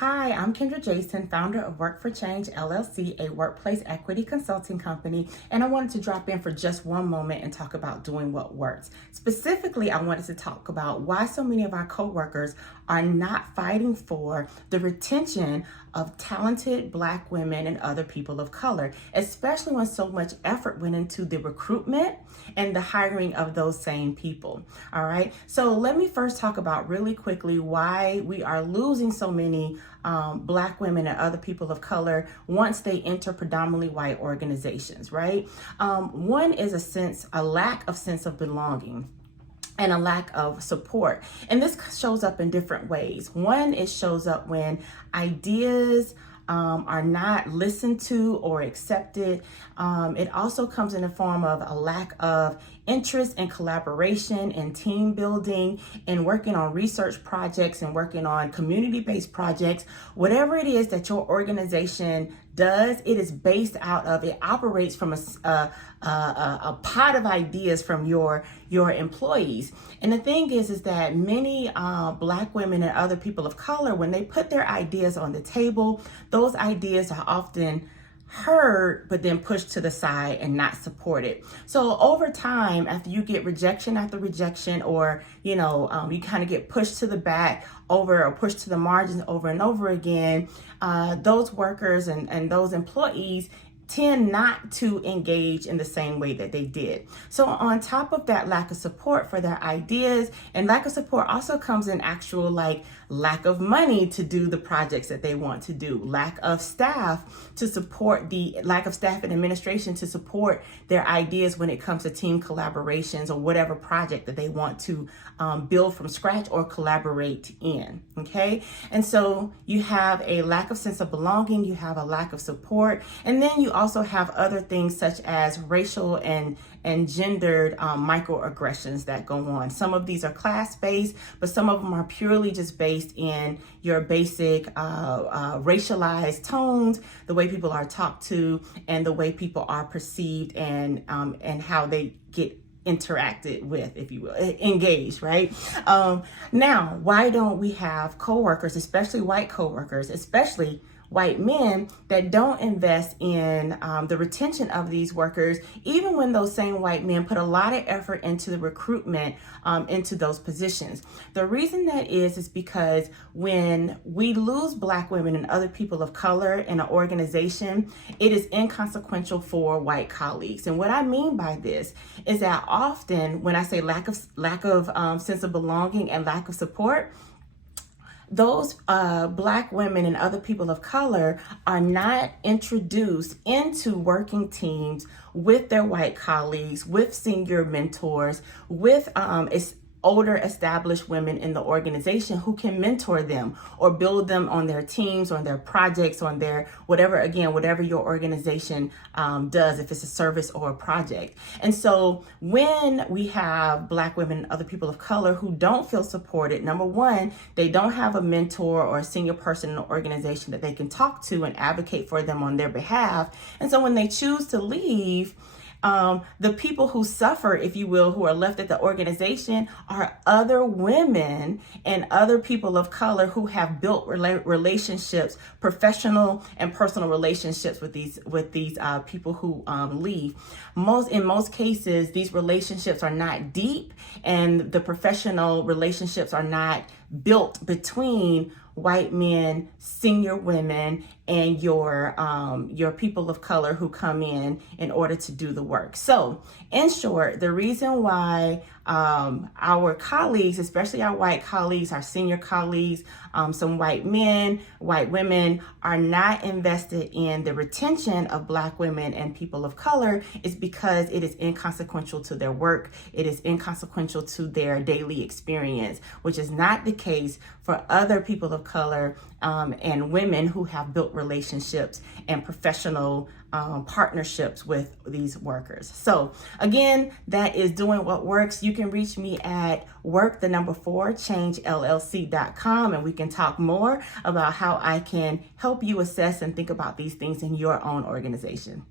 Hi, I'm Kendra Jason, founder of Work for Change LLC, a workplace equity consulting company, and I wanted to drop in for just one moment and talk about doing what works. Specifically, I wanted to talk about why so many of our coworkers are not fighting for the retention of talented Black women and other people of color, especially when so much effort went into the recruitment and the hiring of those same people. All right, so let me first talk about really quickly why we are losing so many Black women and other people of color once they enter predominantly white organizations, right? One is a lack of sense of belonging and a lack of support. And this shows up in different ways. One, it shows up when ideas are not listened to or accepted. It also comes in the form of a lack of interest and collaboration and team building and working on research projects and working on community-based projects. Whatever it is that your organization does, it operates from a pot of ideas from your employees. And the thing is that many Black women and other people of color, when they put their ideas on the table, those ideas are often heard but then pushed to the side and not supported. So over time, after you get rejection after rejection, or you kind of get pushed to the back or pushed to the margins over and over again, those workers and those employees tend not to engage in the same way that they did. So on top of that lack of support for their ideas, and lack of support also comes in actual lack of money to do the projects that they want to do, lack of staff and administration to support their ideas when it comes to team collaborations or whatever project that they want to build from scratch or collaborate in, okay? And so you have a lack of sense of belonging, you have a lack of support, and then you also have other things such as racial and gendered microaggressions that go on. Some of these are class-based, but some of them are purely just based in your basic racialized tones, the way people are talked to, and the way people are perceived, and how they get interacted with, if you will, engaged, right? Now, why don't we have coworkers, especially white coworkers, especially white men, that don't invest in the retention of these workers, even when those same white men put a lot of effort into the recruitment into those positions? The reason that is because when we lose Black women and other people of color in an organization, it is inconsequential for white colleagues. And what I mean by this is that often when I say lack of sense of belonging and lack of support, those Black women and other people of color are not introduced into working teams with their white colleagues, with senior mentors, with older established women in the organization who can mentor them or build them on their teams, on their projects, on their whatever your organization does, if it's a service or a project. And so when we have Black women and other people of color who don't feel supported, number one, they don't have a mentor or a senior person in the organization that they can talk to and advocate for them on their behalf. And so when they choose to leave, the people who suffer, if you will, who are left at the organization, are other women and other people of color who have built relationships, professional and personal relationships with these people who leave. In most cases, these relationships are not deep, and the professional relationships are not built between white men, senior women, and your people of color who come in order to do the work. So in short, the reason why our colleagues, especially our white colleagues, our senior colleagues, some white men, white women, are not invested in the retention of Black women and people of color is because it is inconsequential to their work. It is inconsequential to their daily experience, which is not the case for other people of color and women who have built relationships and professional partnerships with these workers. So again, that is doing what works. You can reach me at changeLLC.com, and we can talk more about how I can help you assess and think about these things in your own organization.